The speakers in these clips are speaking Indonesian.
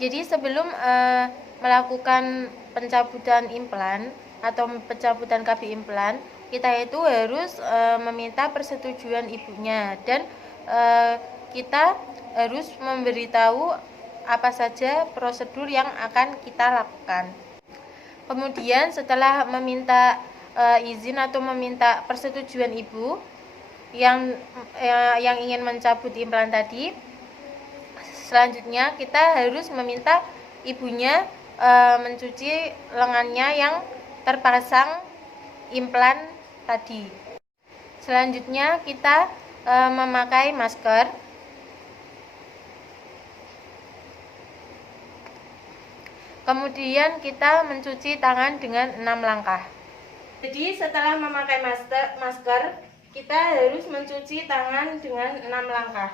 Jadi sebelum melakukan pencabutan implan atau pencabutan KB implan, kita itu harus meminta persetujuan ibunya, dan kita harus memberitahu apa saja prosedur yang akan kita lakukan. Kemudian setelah meminta izin atau meminta persetujuan ibu yang ingin mencabut implan tadi, selanjutnya kita harus meminta ibunya mencuci lengannya yang terpasang implan tadi. Selanjutnya kita memakai masker. Kemudian kita mencuci tangan dengan 6 langkah. Jadi setelah memakai masker, kita harus mencuci tangan dengan 6 langkah.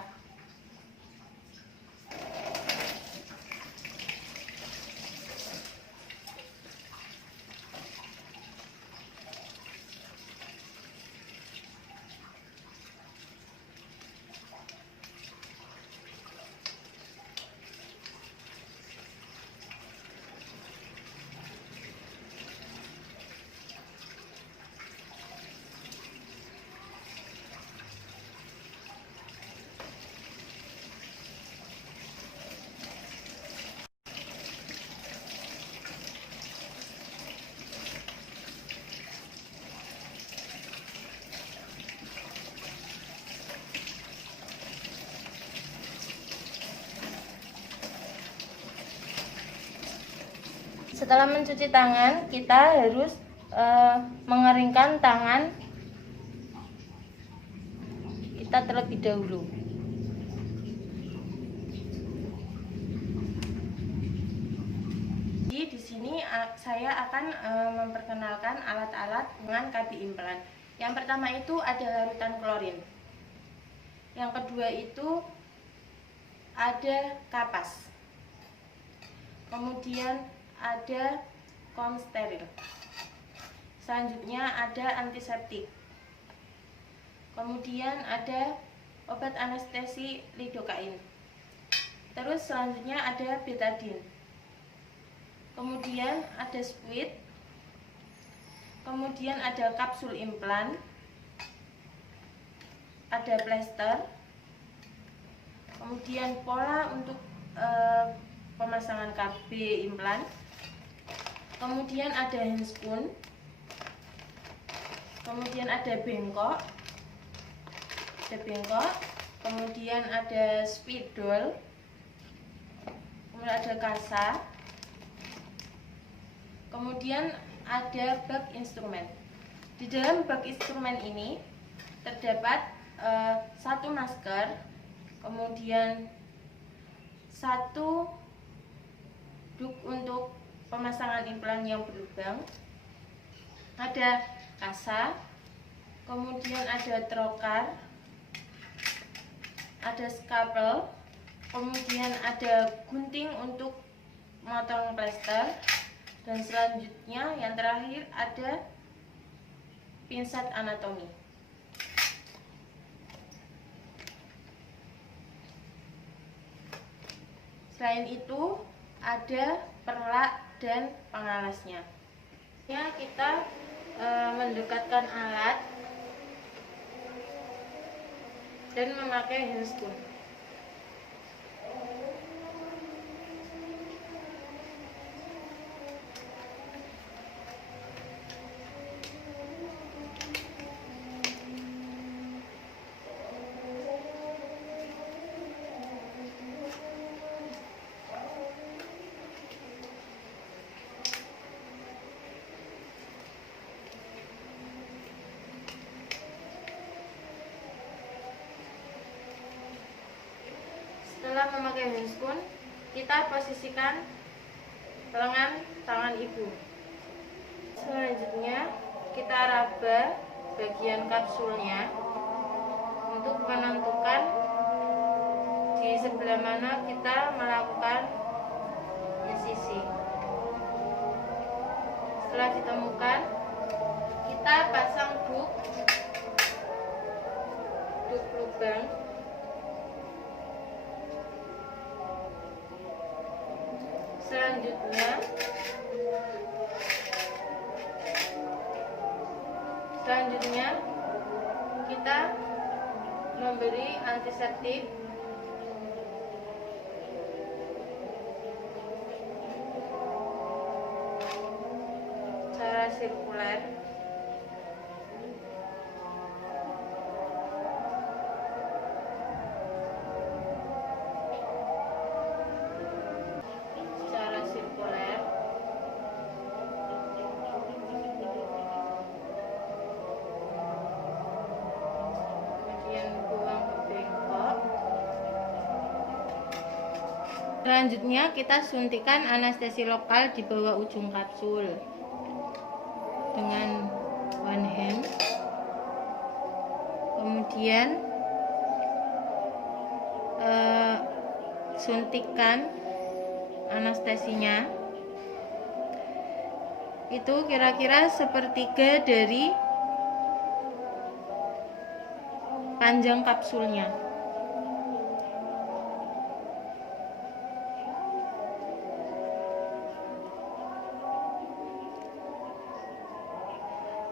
Setelah mencuci tangan, kita harus mengeringkan tangan kita terlebih dahulu. Jadi di sini saya akan memperkenalkan alat-alat dengan KB implan. Yang pertama itu ada larutan klorin. Yang kedua itu ada kapas. Kemudian ada kom steril. Selanjutnya ada antiseptik. Kemudian ada obat anestesi lidokain. Terus selanjutnya ada betadine. Kemudian ada spuit. Kemudian ada kapsul implan. Ada plester. Kemudian pola untuk pemasangan KB implan. Kemudian ada handspoon. Kemudian ada bengkok. Kemudian ada spidol. Kemudian ada kasa. Kemudian ada bak instrumen. Di dalam bak instrumen ini terdapat satu masker, kemudian satu duk untuk pemasangan implan yang berlubang, ada kasa, kemudian ada trokar, ada scalpel, kemudian ada gunting untuk memotong plester, dan selanjutnya yang terakhir ada pinset anatomi. Selain itu ada perlak dan pengalasnya. Ya, kita mendekatkan alat dan memakai handspoon. Setelah memakai handspoon, kita posisikan lengan tangan ibu. Selanjutnya kita raba bagian kapsulnya untuk menentukan di sebelah mana kita melakukan insisi. Setelah ditemukan, kita pasang duk lubang. Selanjutnya kita memberi antiseptik secara sirkuler. Selanjutnya kita suntikan anestesi lokal di bawah ujung kapsul dengan one hand. Kemudian suntikan anestesinya itu kira-kira sepertiga dari panjang kapsulnya.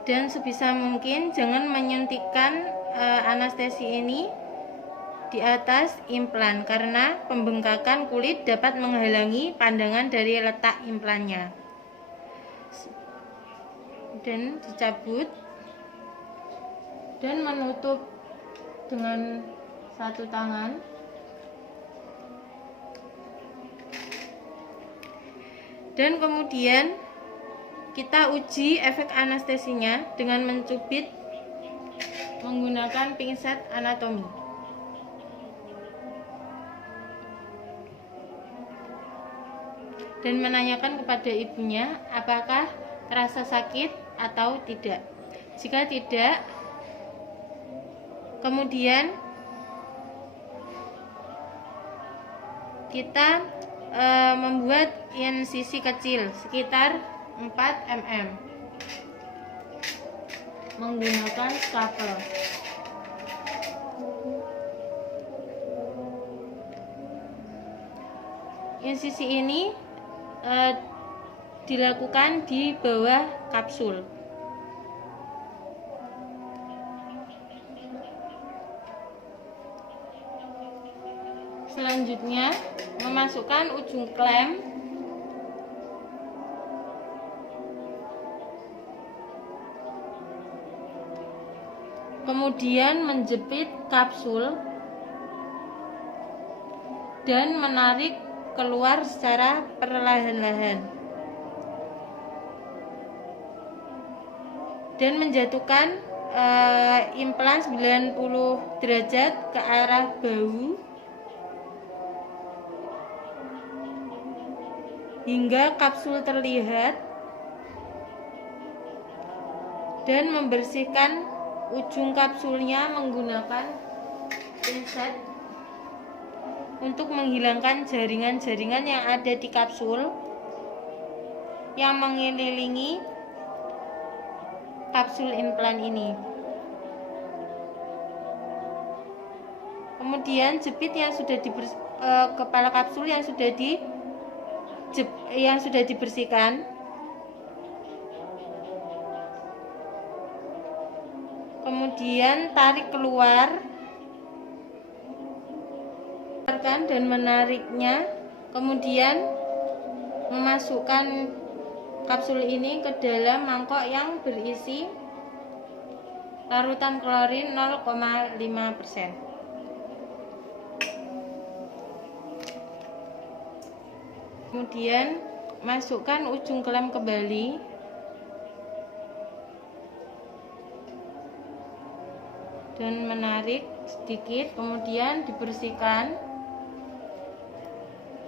Dan sebisa mungkin jangan menyuntikkan anestesi ini di atas implan karena pembengkakan kulit dapat menghalangi pandangan dari letak implannya. Dan dicabut dan menutup dengan satu tangan. Dan kemudian kita uji efek anestesinya dengan mencubit menggunakan pinset anatomi. Dan menanyakan kepada ibunya apakah terasa sakit atau tidak. Jika tidak, kemudian kita membuat insisi kecil sekitar 4 mm menggunakan scalpel. Insisi ini dilakukan di bawah kapsul. Selanjutnya memasukkan ujung klem kemudian menjepit kapsul dan menarik keluar secara perlahan-lahan dan menjatuhkan implan 90 derajat ke arah bahu hingga kapsul terlihat dan membersihkan ujung kapsulnya menggunakan pinset untuk menghilangkan jaringan-jaringan yang ada di kapsul yang mengelilingi kapsul implan ini. Kemudian jepit yang sudah kepala kapsul yang sudah dibersihkan. Kemudian tarik keluar dan menariknya, kemudian memasukkan kapsul ini ke dalam mangkok yang berisi larutan klorin 0,5%. Kemudian masukkan ujung klem kembali dan menarik sedikit, kemudian dibersihkan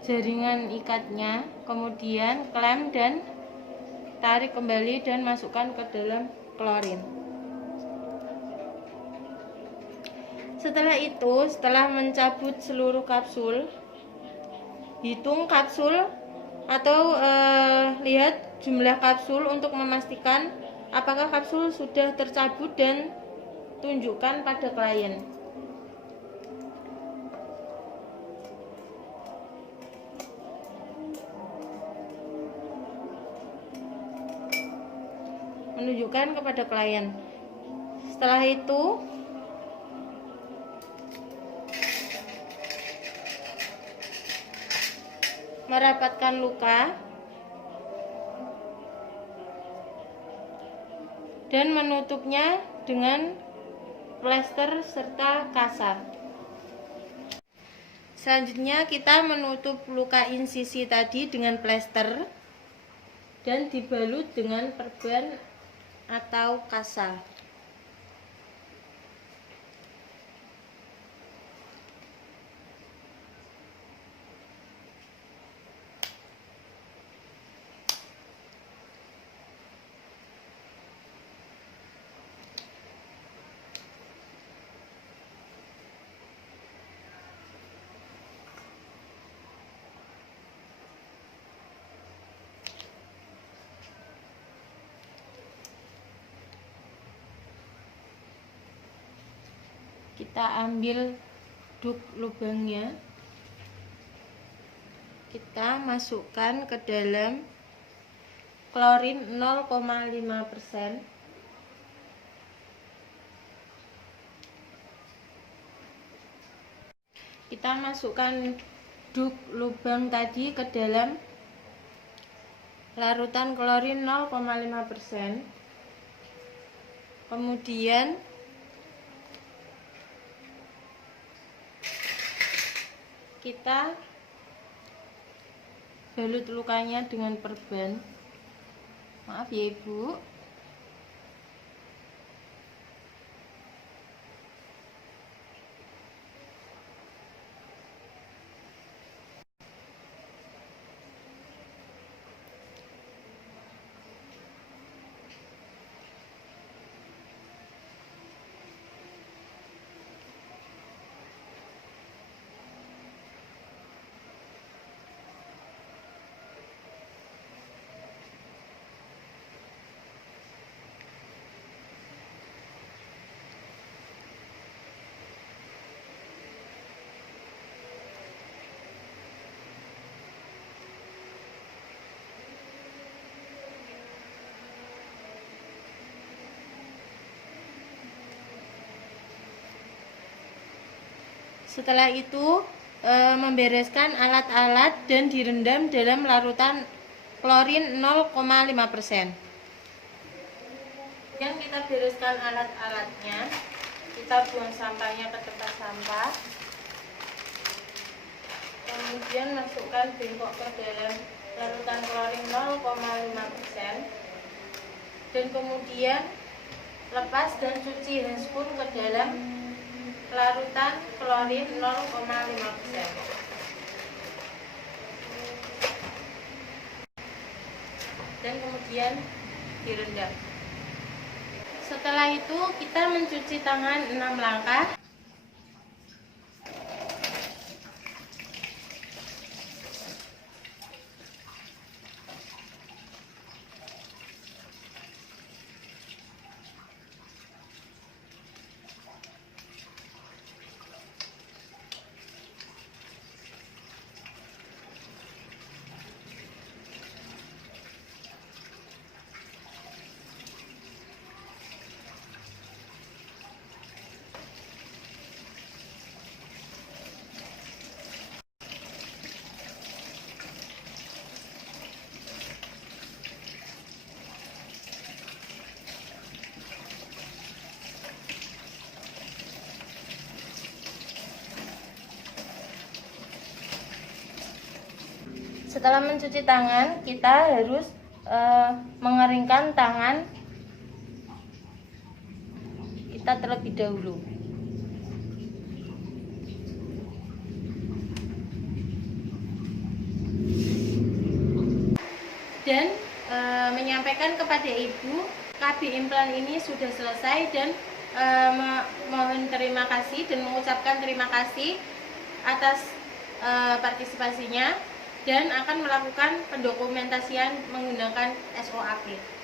jaringan ikatnya, kemudian klem dan tarik kembali dan masukkan ke dalam klorin. Setelah itu, setelah mencabut seluruh kapsul, hitung kapsul atau lihat jumlah kapsul untuk memastikan apakah kapsul sudah tercabut dan tunjukkan pada klien. menunjukkan kepada klien. Setelah itu merapatkan luka dan menutupnya dengan plester serta kasar. Selanjutnya kita menutup luka insisi tadi dengan plester dan dibalut dengan perban atau kasa. Kita ambil duk lubangnya, kita masukkan ke dalam klorin 0,5%. Kita masukkan duk lubang tadi ke dalam larutan klorin 0,5%. Kemudian kita balut lukanya dengan perban. Maaf ya Ibu. Setelah itu membereskan alat-alat dan direndam dalam larutan klorin 0,5%. Kemudian kita bereskan alat-alatnya, kita buang sampahnya ke tempat sampah. Kemudian masukkan bengkok ke dalam larutan klorin 0,5%. Dan kemudian lepas dan cuci handscoon ke dalam larutan klorin 0,5%. Dan kemudian direndam. Setelah itu kita mencuci tangan 6 langkah. Setelah mencuci tangan, kita harus mengeringkan tangan kita terlebih dahulu. Dan menyampaikan kepada Ibu, KB implan ini sudah selesai dan mohon terima kasih dan mengucapkan terima kasih atas partisipasinya, dan akan melakukan pendokumentasian menggunakan SOAP.